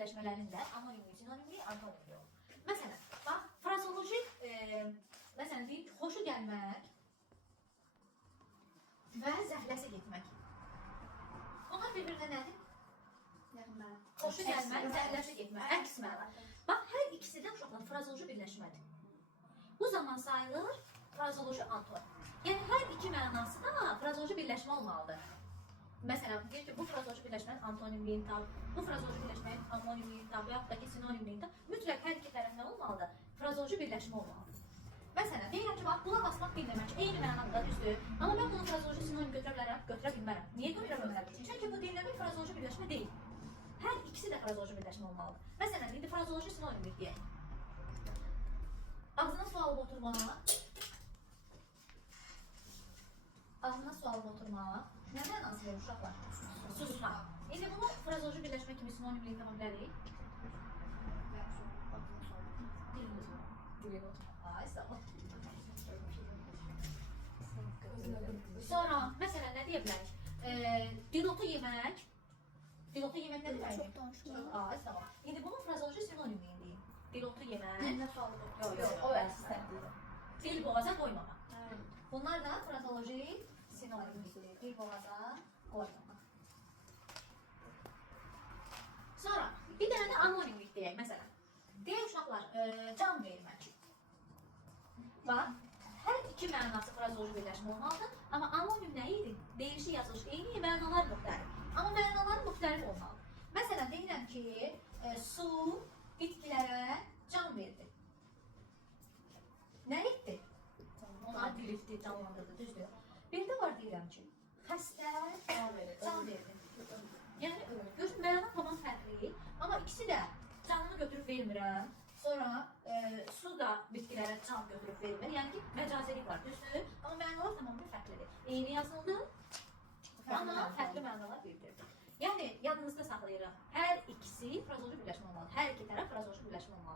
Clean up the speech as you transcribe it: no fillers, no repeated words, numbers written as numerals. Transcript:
birləşmələrində anonimlik, sinonimlik, antonimlik olur. Məsələn, bax, frazeoloji, məsələn, deyək, xoşu gəlmək və zəhləsi getmək. Onlar bir-birinə nədir? Xoşu gəlmək, zəhləsi getmək, əks məna. Bax, hər ikisi də uşaqlar frazeoloji birləşmədir. Bu zaman sayılır frazeoloji antonim. Yəni, hər iki mənası da frazeoloji birləşmə olmalıdır. Məsələn, deyək ki, bu frazeoloji birləşmənin antonimliyin tab, bu frazeoloji birləşmənin amonimliyin tab, və yaxud da ki, sinonimliyin tab, mütləq hər iki tərəfdən olmalıdır, frazeoloji birləşmə olmalıdır. Məsələn, deyirəm ki, bax, qulaq asmaq dinləmək eyni mənada düzdür, amma mən bunu frazeoloji sinonim götürə bilərəm, götürə bilmərəm. Niyə götürə bilmərəm? Çünki bu dinləmək frazeoloji birləşmə deyil. Hər ikisi də frazeoloji birləşmə olmalıdır. Məsələn, indi frazeoloji sinonimlik deyək. Ağzına su alıb oturmaq. Ağzına su alıb oturmaq. Nə mənası verir uşaqlar? Susmaq. İndi bunu frazeoloji birləşmə kimi sinonimliyi tapa bilərik. Dilini oturmaq. Ay, sağ ol. Sonra, məsələn, nə deyə bilərik? Dilotu yemək. Dilotu yemək nə demək? Çox danışmaq. Ay, sağ ol. İndi bunun frazeoloji sinonimliyi deyil. Dilotu yemək. Dilinə su alıb oturmaq. Yox, o əslində. Dil boğaza qoymamaq. Bunlar da frazeoloji sinonimlikdir. Dil boğaza qoymamaq. Sonra bir dənə də anonimlik deyək, məsələn. Deyək uşaqlar, can vermək. Bax, hər iki mənası frazeoloji birləşmə olmalıdır. Amma anonim nə idi? Deyilişi, yazılış eyni, mənalar müxtəlif. Amma mənalar müxtəlif olmalıdır. Məsələn, deyirəm ki, su bitkilərə can verdi. Nə etdi? Onlar diriltdi, canlandırdı, düzdür. Bir də var deyirəm ki, xəstə can verdi. Yəni, görün, məna tamam fərqli, amma ikisi də canını götürüb vermirəm. Sonra su da bitkilərə can götürüb vermir. Yəni ki, məcazilik var, düzdür. Amma mənalar tamamı fərqlidir. Eyni yazıldı, amma fərqli mənalar bildirir. Yəni, yadınızda saxlayırıq. Hər ikisi frazeoloji birləşmə olmalıdır. Hər iki tərəf frazeoloji birləşmə olmalıdır.